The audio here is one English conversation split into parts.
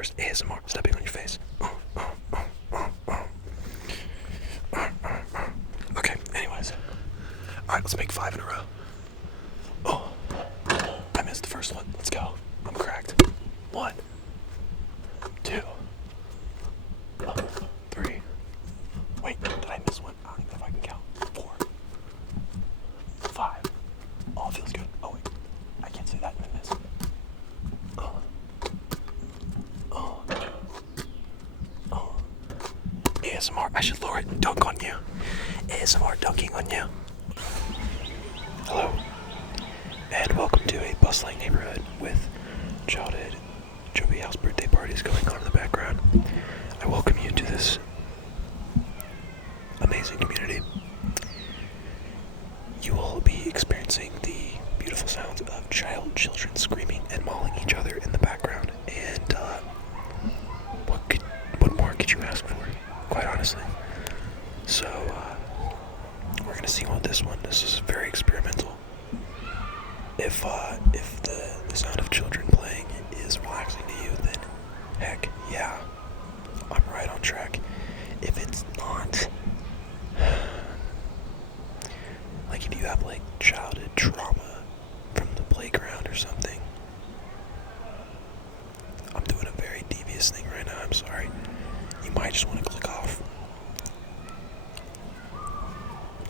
first. ASMR. Stepping on your face. Okay, anyways. Alright, let's make 5 in a row. Oh, I missed the first one. Let's go. I'm cracked. 1, 2, 3. Wait, did I miss one? I don't even know if I can count. 4, 5. Oh, it feels good. Oh, wait. I can't say that and then miss. ASMR. I should lower it and dunk on you. ASMR dunking on you. Hello, and welcome to a bustling neighborhood with childhood Joey House birthday parties going on in the background. I welcome you to this amazing community. You will be experiencing the beautiful sounds of children screaming and mauling each other in the background. And what more could you ask for? Quite honestly. So we're gonna see on this one. This is very experimental. If the sound of children playing is relaxing to you, then heck yeah, I'm right on track. If it's not, like if you have like childhood trauma from the playground or something, I'm doing a very devious thing right now, I'm sorry. You might just want to click off.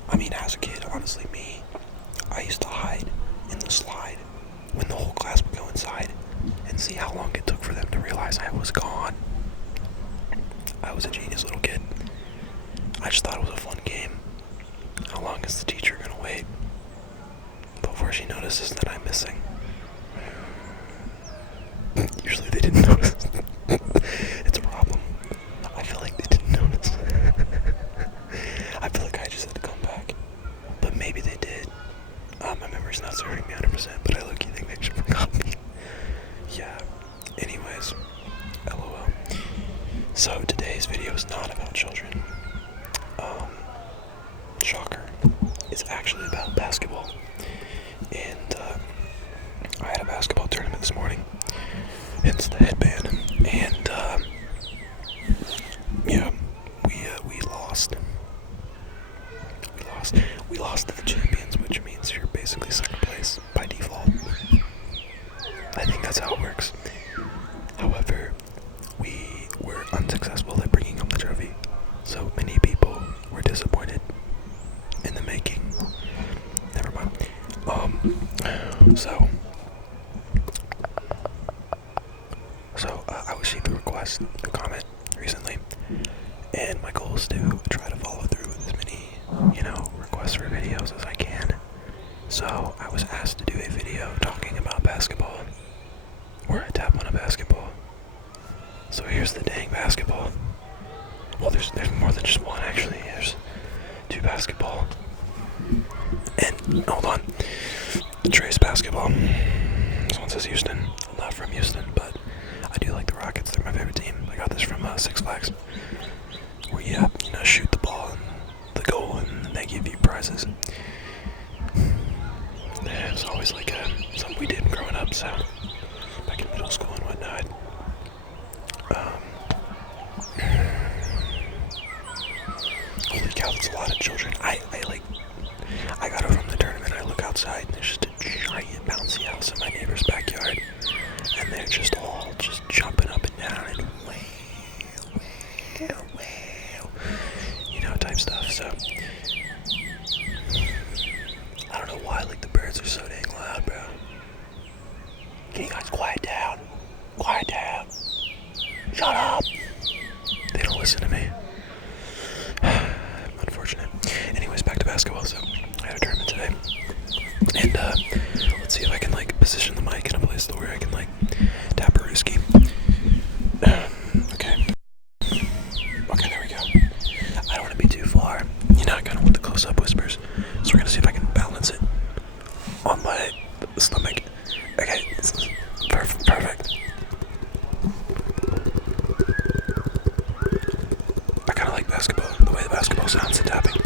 I mean, as a kid, honestly, I used to hide in the slide when the whole class would go inside and see how long it took for them to realize I was gone. I was a genius little kid. I just thought it was a fun game. How long is the teacher gonna wait before she notices that I'm missing? Usually they didn't notice. It's a problem. I feel like they didn't notice. I feel like I just had to come back. But maybe they did. My memory's not serving me 100%, but I low-key think they just forgot me. Yeah. Anyways. LOL. So today's video is not about children. Shocker. It's actually about basketball. And I had a basketball tournament this morning. Hence the headband. And yeah, we lost. We lost to the champions, which means you're basically second place by default. I think that's how it works. However, we were unsuccessful at bringing home the trophy, so many people were disappointed in the making. Never mind. So I received a request, a comment recently, and my goal is to try to follow through with as many, requests for videos as I can. So I was asked to do a video talking about basketball, or a tap on a basketball. So here's the dang basketball. Well, there's more than just one actually. There's 2 basketball. And hold on, the Trace basketball. This one says Houston. I'm not from Houston, but I do like the Rockets. They're my favorite team. I got this from Six Flags, where you shoot the ball in the goal and they give you prizes. It was always like something we did growing up. So back in middle school and whatnot. Holy cow, that's a lot of children. I got it from the tournament. I look outside and there's just a giant bouncy house in my neighbor's backyard. And they're just all just jumping up and down and wow, type stuff. So I don't know why, like, the birds are so dang loud, bro. Can you guys quiet down? Quiet down. Shut up. They don't listen to me. Unfortunate. Anyways, back to basketball. So I had a tournament today, and let's see if I can position the mic in a place where I can tap a Ruski. Okay, there we go. I don't want to be too far. I kind of want the close-up whispers, so we're gonna see if I can balance it on my stomach. Okay, this is perfect. I kind of like basketball, the way the basketball sounds and tapping.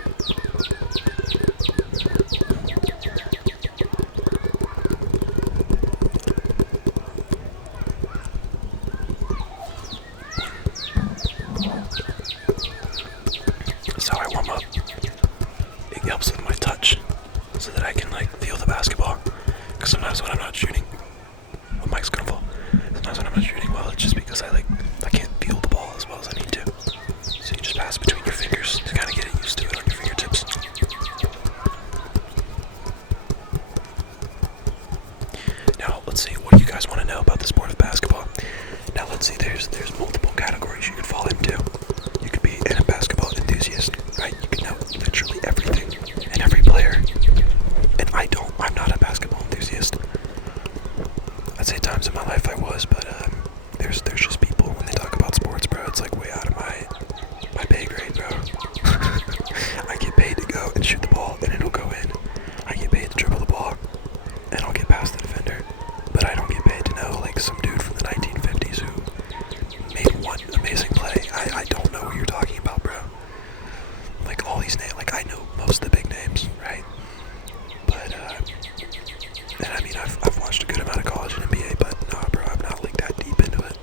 see, there's multiple categories you could fall into. You could be a basketball enthusiast, right? You can know literally everything and every player. And I'm not a basketball enthusiast. I'd say times in my life I was, but there's just people when they talk about sports, bro. It's like way out of my pay grade, bro. I get paid to go and shoot the ball, and it'll go in. I get paid to dribble the ball, and I'll get past the defender. But I don't get paid to know like some dude from the 1950s who made one amazing play. I don't know what you're talking about, bro. Like all these names, like I know most of the big names, right? But and I mean I've watched a good amount of college and NBA, but nah, bro, I'm not like that deep into it.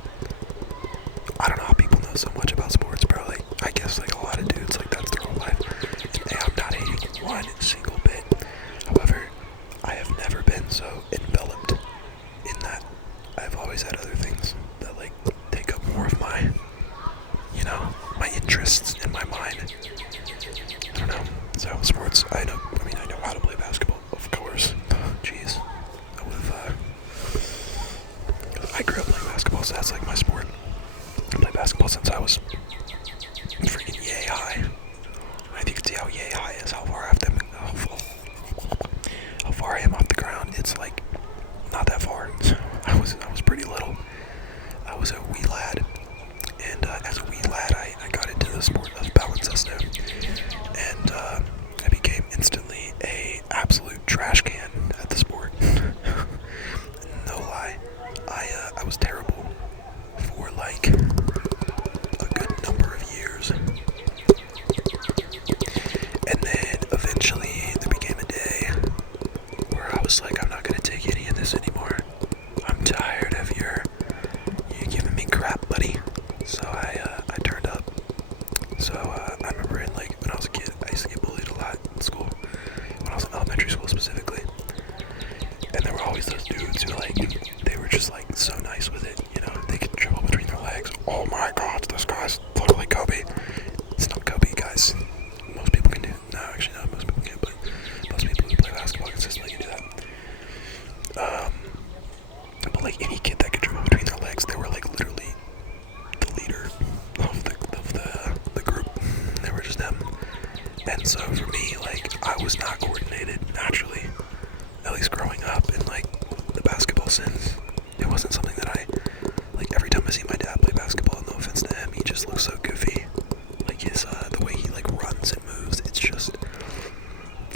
I don't know how people know so much about sports, bro. Like I guess like a lot of dudes, like that's their whole life. And I'm not hating one single bit. However, I have never been so enveloped in that. I've always had other things that like take up more of my, you know, my interests in my mind. I don't know. So sports, I know how to play basketball, of course. Jeez. I grew up playing basketball, so that's like my sport. I played basketball since I was freaking yay high. If you can see how yay high is, how far I am off the ground, it's like not that far. So I was pretty little. I was a wee lad, and as a wee lad, I got into the sport of baloncesto, and I became instantly a absolute trash can at the sport. No lie, I was terrible for like a good number of years, and then eventually there became a day where I was like, I'm not gonna take any of this anymore. I'm tired of you giving me crap, buddy. So I turned up. So I remember when I was a kid, I used to get bullied a lot in school, when I was in elementary school specifically. And there were always those dudes who they were just so nice with it, you know, they could dribble between their legs. Oh my god, this guy's totally Kobe. It's not Kobe, guys. Most people can do it. No, actually not most people can, but most people who play basketball consistently can do that. But like any kid that could dribble between their legs, they were like literally the leader of the group. They were just them. And so for me, I was not coordinated naturally, at least growing up in the basketball sense. It wasn't something that every time I see my dad play basketball, no offense to him, he just looks so goofy. His the way he runs and moves, it's just,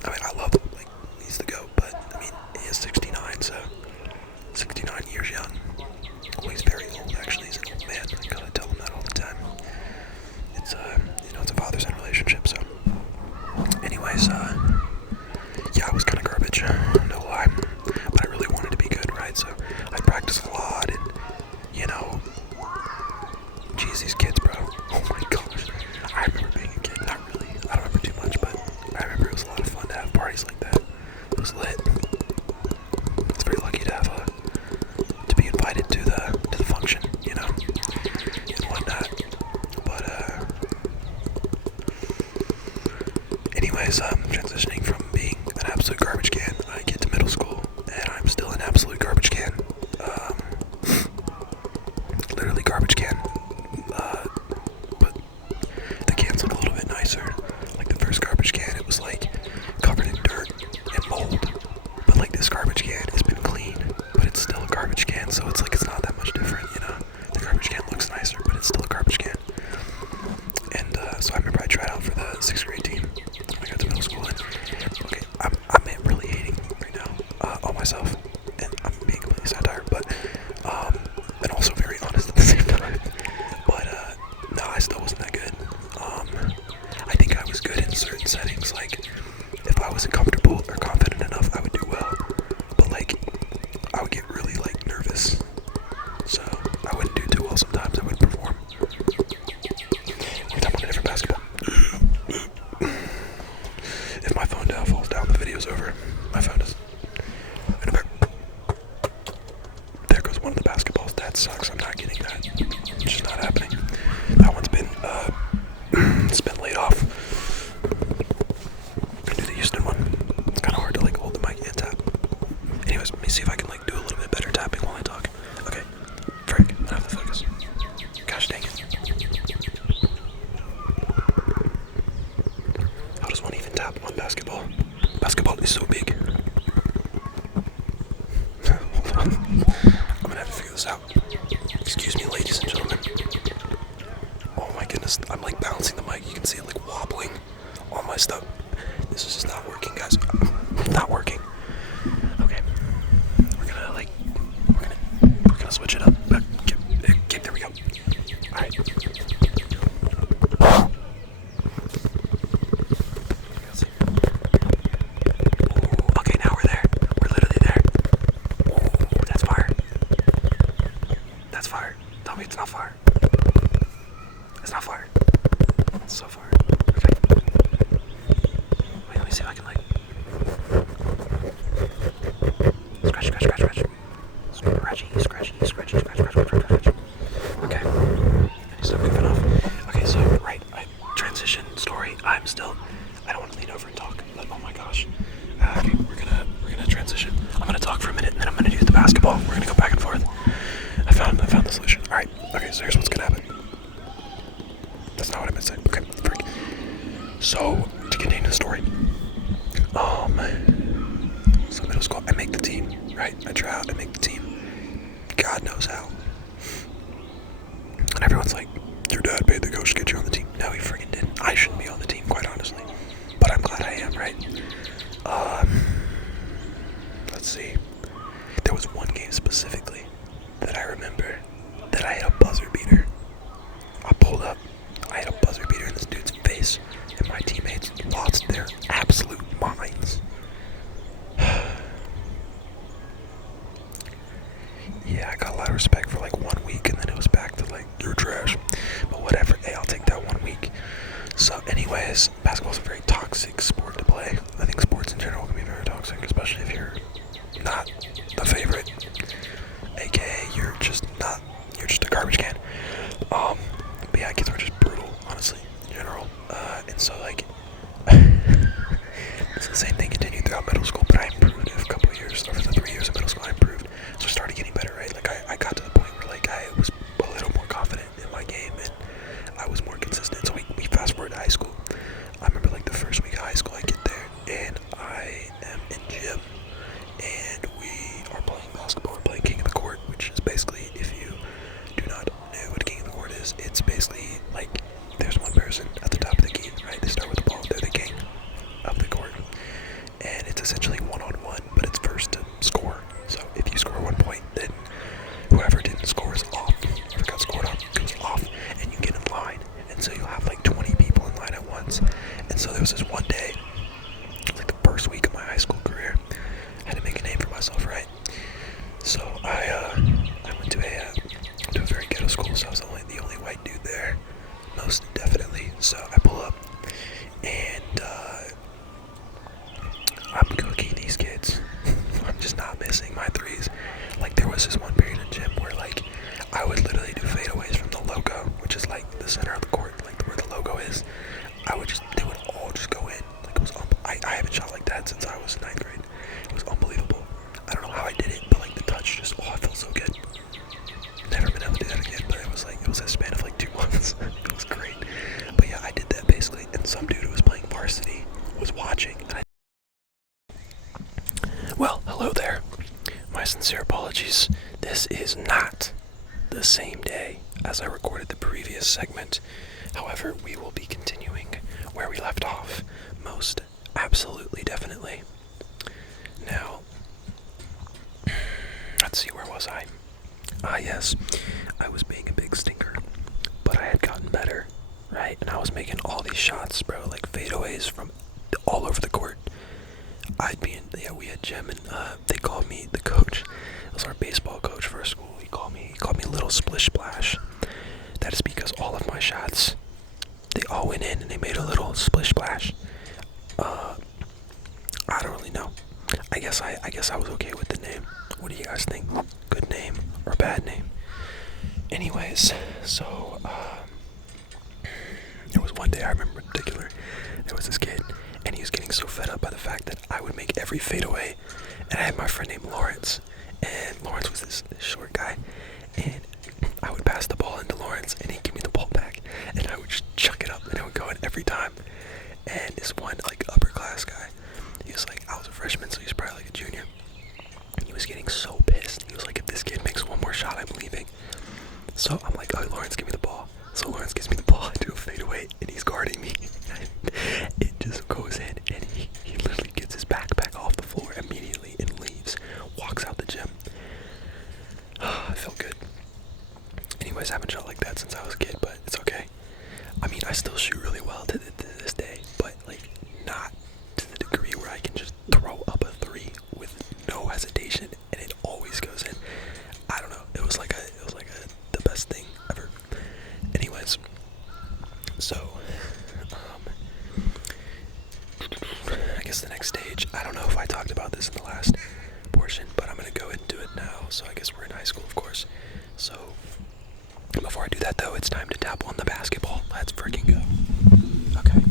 I mean, I love him, he's the GOAT, but I mean, he is 69, so 69 years young. Well, he's very old, actually. He's an old man. I tell him that all the time. It's it's a father-son relationship. So, anyways, yeah, I was kind of garbage, no lie, but I really wanted to be good, right? So I practiced a lot, and geez, these kids, bro. Oh my gosh, I remember being a kid. Not really. I don't remember too much, but I remember it was a lot of fun to have parties like that. It was lit. I was very lucky to have to be invited to the function, and whatnot. But anyways, transitioning from being an absolute garbage can, I get to middle school, and I'm still an absolute garbage can. Literally garbage can. But the cans look a little bit nicer. Like the first garbage can, it was covered in dirt and mold. But this garbage can has been clean, but it's still a garbage can, so it's it's not that much different, The garbage can looks nicer, but it's still a garbage can. And so I remember I tried out for the 6th grade team when I got to middle school, and okay, I'm really hating right now on myself, and I'm being completely satire, but and also very honest at the same time. But no, I still wasn't that good. I think I was good in certain settings, if I wasn't comfortable or confident enough, I would do well. But I would get really nervous, so I wouldn't do too well sometimes. I wouldn't perform. We're talking about a different basketball. Alright. Okay, now we're there. We're literally there. Ooh, that's fire. That's fire. Tell me it's not fire. It's not fire. It's so fire. Okay. Wait, let me see if I can like scratch, scratch, scratch, scratch. Scratchy, scratchy, scratchy, scratch, scratch, scratch, scratch. Okay. Still moving off. Okay, so right, transition story. I don't want to lean over and talk, but oh my gosh. Okay, we're gonna transition. I'm gonna talk for a minute, and then I'm gonna do the basketball. We're gonna go back and forth. I found the solution. All right. Okay, so here's what's gonna happen. That's not what I meant to say. Okay, freak. So to continue the story, so middle school, I make the team. Right, I try out, I make the team. God knows how. And everyone's like, your dad paid the coach to get you on the team. No, he friggin' didn't. I shouldn't be on the team, quite honestly. But I'm glad I am, right? Let's see. There was one game specifically that I remember that I had a buzzer beater. I pulled up, I had a buzzer beater in this dude's face, and my teammates lost their absolute minds. Yeah, I got a lot of respect for like 1 week, and then it was back to like, you're trash. But whatever, hey, I'll take that 1 week. So anyways, basketball's a very toxic sport to play. I think sports in general can be very toxic, especially if you're not the favorite. AKA, you're just a garbage can. But yeah, kids are just brutal, honestly, in general. And so like, it's the same thing continued throughout middle school, but I improved a couple of years. Over the 3 years of middle school, I improved. So I started getting better, right? Like I got to the point where like I was a little more confident in my game, and I was more consistent. So we fast forward to high school. I remember like the first week of high school, I get there and I am in gym, and we are playing basketball. We're playing King of the Court, which is basically, if you do not know what King of the Court is, it's basically like there's one person at the top of the key, right? They start with the ball, they're the king of the court, and it's essentially one-on-one, but it's first to score. So if you score 1 point, then whoever didn't score is off. Whoever got scored on goes off, and you get in line. And so you'll have like 20 people in line at once. And so there was this one day, like the first week of my high school career, I had to make a name for myself, right? So I went to a very ghetto school, so I was the only white dude there, most definitely. So I pull up, and I'm cooking these kids. I'm just not missing my threes. Like there was this one period in gym where like I would literally do fadeaways from the logo, which is like the center of the court, like where the logo is. They would all just go in. Like it was, I haven't shot like that since I was in 9th grade. It was unbelievable. I don't know how I did it, but like the touch just, I felt so good. Never been able to do that again, but it was a span of like 2 months. It was great. But yeah, I did that basically, and some dude who was playing varsity was watching, and well, hello there. My sincere apologies. This is not the same day as I recorded the previous segment. However, we will be continuing where we left off. Most absolutely, definitely. Now, let's see, where was I? Yes. I was being a big stinker, but I had gotten better, right? And I was making all these shots, bro, like fadeaways from all over the court. We had gym, and they called me the coach. It was our baseball coach for our school. He called me Little Splish Splash. That is because all of my shots, they all went in and they made a little splish splash. I don't really know. I guess I was okay with the name. What do you guys think? Good name or bad name? Anyways, so there was one day I remember in particular. There was this kid, and he was getting so fed up by the fact that I would make every fadeaway. And I had my friend named Lawrence, and Lawrence was this short guy, and I would pass the ball into Lawrence, and he'd give me the ball back, and I would just chuck it up, and it would go in every time. And this one, like, upper class guy, he was like, I was a freshman, so he was probably like a junior. He was getting so pissed. He was like, if this kid makes one more shot, I'm leaving. So I'm like, oh, Lawrence, give me the ball. So Lawrence gives me the ball, I do a fadeaway, and he's guarding me. It just goes in, and he literally gets his backpack off the floor immediately and leaves, walks out the gym. I felt good. Anyways, I haven't shot like that a kid, but it's okay. I mean, I still shoot really well to this day, but like not to the degree where I can just throw up a three with no hesitation and it always goes in. I don't know. It was like the best thing ever. Anyways, so I guess the next stage. I don't know if I talked about this in the last portion, but I'm gonna go ahead and do it now. So I guess we're in high school, of course. So before I do that, though, it's time to tap on the basketball. Let's freaking go. Okay.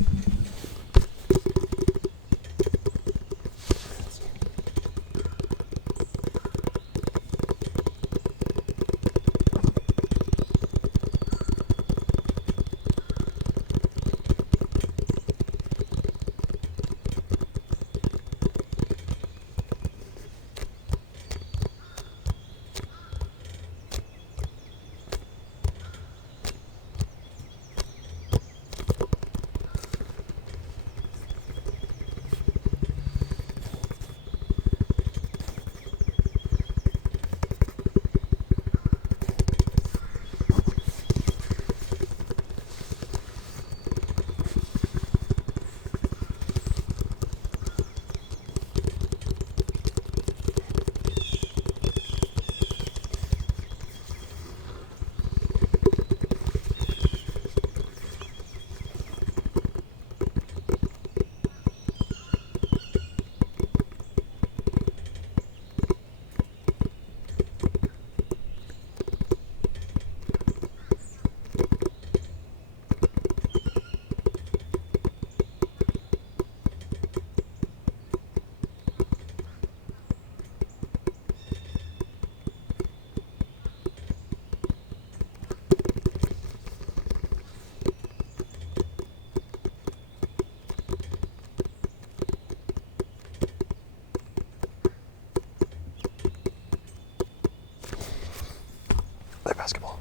Basketball.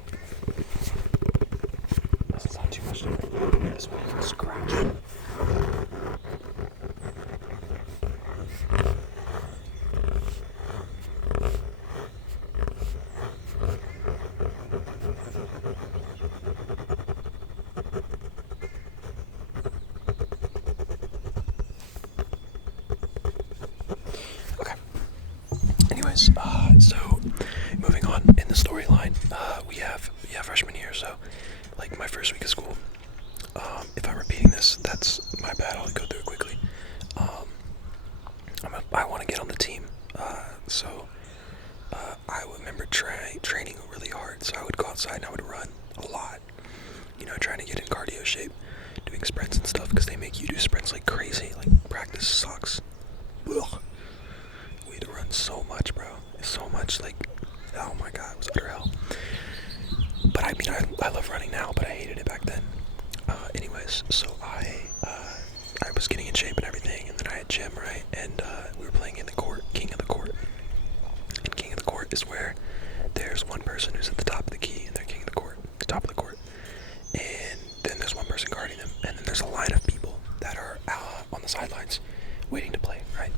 Doesn't sound too much different. This one you can scratch. Okay. Anyways, so moving on in the storyline, we have freshman year, so like my first week of school. If I'm repeating this, that's my bad. I'll go through it quickly. I want to get on the team, so I remember training really hard. So I would go outside and I would run a lot, trying to get in cardio shape, doing sprints and stuff, because they make you do sprints like crazy. Like practice sucks. Ugh. We had to run so much, bro. So much, like, oh my god, it was utter hell. But I mean, I love running now, but I hated it back then. Anyways, so I was getting in shape and everything, and then I had gym, right? And we were playing in the court, King of the Court. And King of the Court is where there's one person who's at the top of the key, and they're King of the Court, the top of the court. And then there's one person guarding them, and then there's a line of people that are on the sidelines waiting to play, right?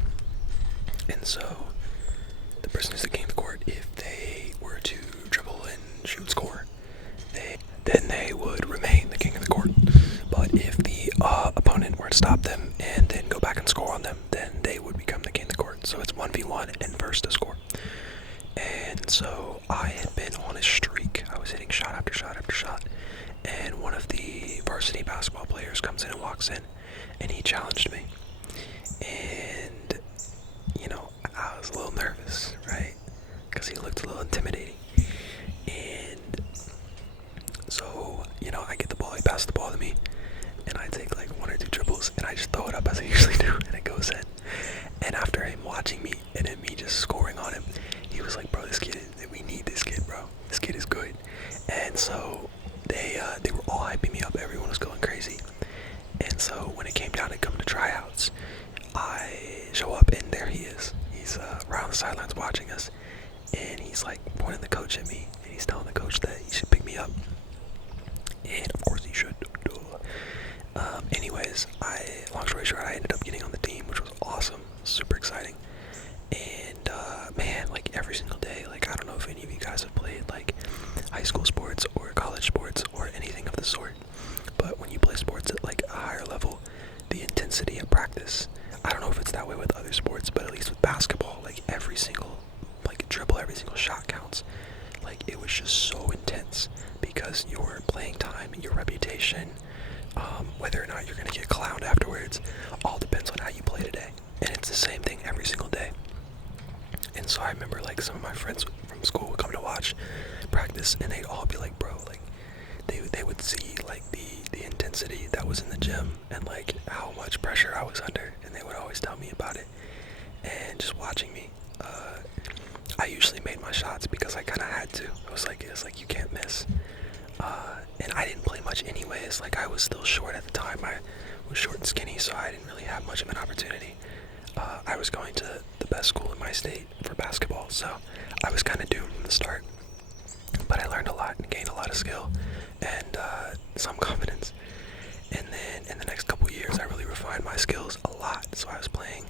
And so the person who's the King of the Court, if they were to dribble and shoot score, then they would remain the King of the Court. But if the opponent were to stop them and then go back and score on them, then they would become the King of the Court. So it's 1v1 and first to score. And so I had been on a streak. I was hitting shot after shot after shot. And one of the varsity basketball players comes in and walks in, and he challenged me. And, I was a little nervous, right? Because he looked a little intimidating. And so, I get the ball, he passed the ball to me, and I take like one or two dribbles, and I just throw it up as I usually do, and it goes in. And after him watching me, and then me just scoring on him, he was like, bro, we need this kid, bro. This kid is good. And so they were all hyping me up. Everyone was going crazy. And so when it came down to come to tryouts, I show up, and there he is. He's right on the sidelines watching us, and he's like pointing the coach at me, and he's telling the coach that he should pick me up. And of course he should. Anyways, long story short, I ended up getting on the team, which was awesome, super exciting. And man, like every single day, like I don't know if any of you guys have played like high school sports or college sports or any sort. But when you play sports at like a higher level, the intensity of practice, I don't know if it's that way with other sports, but at least with basketball, like every single like dribble, every single shot counts. Like it was just so intense because your playing time, your reputation, whether or not you're gonna get clowned afterwards, all depends on how you play today. And it's the same thing every single day. And so I remember like some of my friends from school would come to watch practice, and they'd all be like, bro, like they would see like the intensity that was in the gym and like how much pressure I was under, and they would always tell me about it. And just watching me, I usually made my shots because I kind of had to. It's like you can't miss. And I didn't play much anyways. Like I was still short at the time. I was short and skinny, so I didn't really have much of an opportunity. I was going to the best school in my state for basketball, so I was kind of doomed from the start. But I learned a lot and gained a lot of skill and some confidence. And then in the next couple years, I really refined my skills a lot. So I was playing,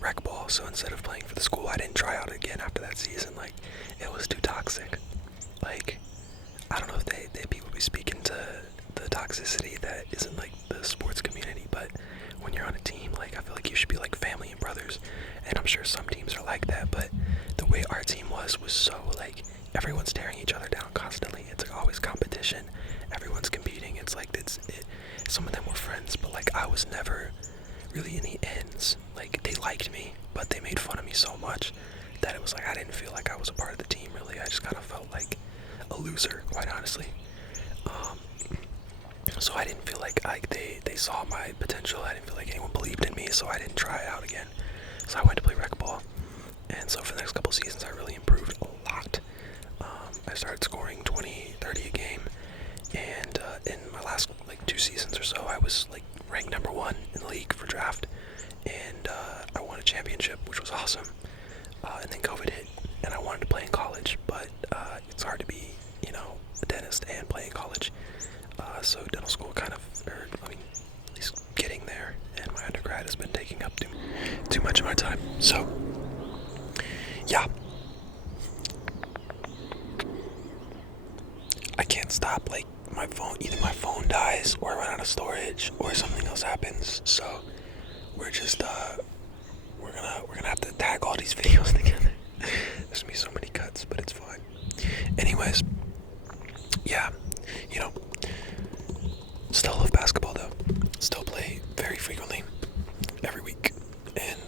rec ball. So instead of playing for the school, I didn't try out again after that season. Like it was too toxic. Like I don't know if people be speaking to the toxicity that isn't like the sports community, but when you're on a team, like I feel like you should be like family and brothers, and I'm sure some teams are like that, but the way our team was so like everyone's tearing each other down constantly. It's like always competition, everyone's competing. It's like some of them were friends, but like I was never really in the ends. Like they liked me, but they made fun of me so much that it was like I didn't feel like I was a part of the team really. I just kind of felt like a loser, quite honestly. So I didn't feel like they saw my potential. I didn't feel like anyone believed in me, so I didn't try it out again. So I went to play rec ball, and so for the next couple seasons I really improved a lot. I started scoring 20, 30 a game, and in my last like 2 seasons or so, I was like ranked number 1 in the league for draft, and I won a championship, which was awesome. And then COVID hit, and I wanted to play in college, but it's hard to be, a dentist and play in college. So dental school at least getting there, and my undergrad has been taking up too much of my time. So, yeah. I can't stop, like, either my phone dies, or I run out of storage, or something else happens, so we're just, we're gonna have to tag all these videos together. There's gonna be so many cuts, but it's fine. Anyways, yeah, still love basketball though. Still play very frequently, every week, and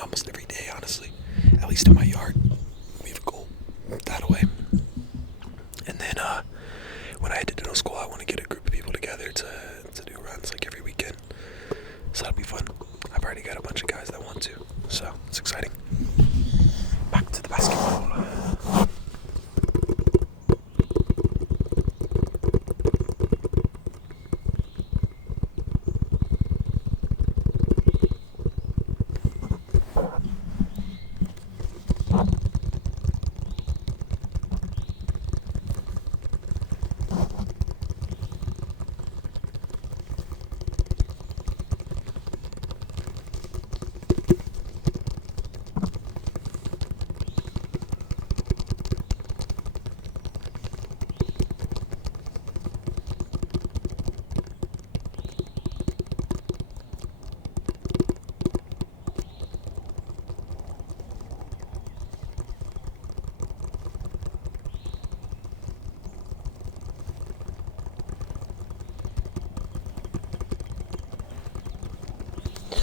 almost every day, honestly. At least in my yard, we have a goal that away. And then when I head to dental school, I want to get a group of people together to do runs like every weekend. So that'll be fun. I've already got a bunch of guys that want to, so it's exciting. Back to the basketball.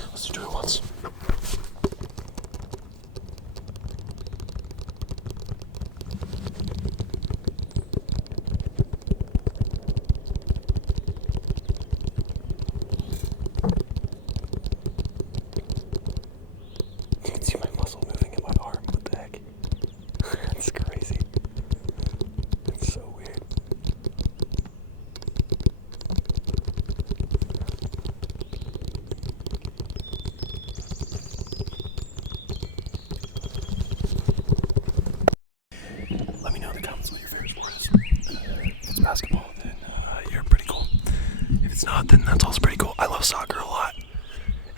Let's do it once. You can see my muscle moving in my arm. What the heck? That's crazy. It's so weird. Let me know in the comments what your favorite sport is. If it's basketball, then you're pretty cool. If it's not, then that's also pretty cool. I love soccer a lot.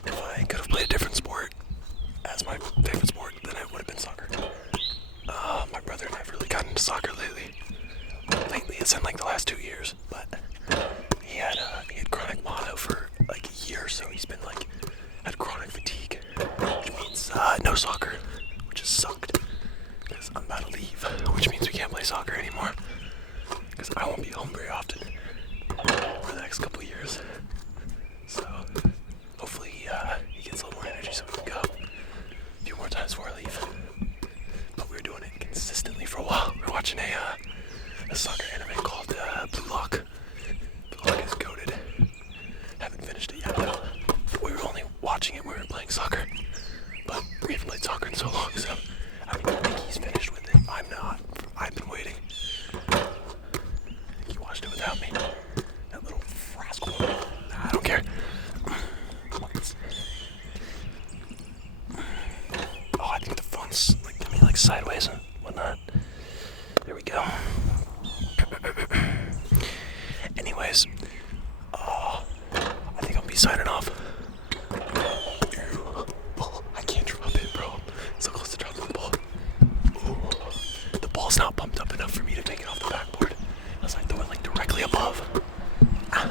If I could have played a different sport as my favorite sport, then it would have been soccer. My brother and I have really gotten to soccer lately. Lately, it's in like the last 2 years, but he had chronic mono for like a year, so he's been like had chronic fatigue, which means no soccer, which has sucked. Because I'm about to leave, which means we can't play soccer anymore. Because I won't be home very often for the next couple years. So hopefully he gets a little more energy so we can go a few more times before I leave. But we were doing it consistently for a while. We were watching a soccer anime called Blue Lock. Blue Lock is goated. Haven't finished it yet though. We were only watching it when we were playing soccer. But we haven't played soccer in so long, so I think he's finished with it. I'm not. I've been waiting. He watched it without me. That little rascal. Nah, I don't care. Oh, I think the phone's like giving me like sideways and whatnot. There we go. Anyways, I think I'll be signing off. I can't drop it, bro. So close to dropping the ball. Ooh. The ball's not pumped up enough for me to take it off the backboard. Unless I throw it like directly above. A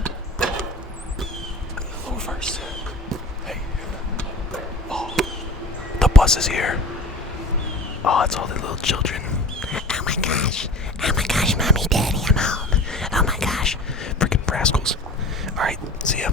little reverse. Hey. Oh. The bus is here. Oh, it's all the little children. Oh my gosh. Oh my gosh, mommy, daddy, I'm home. Oh my gosh. Freaking rascals. Alright, see ya.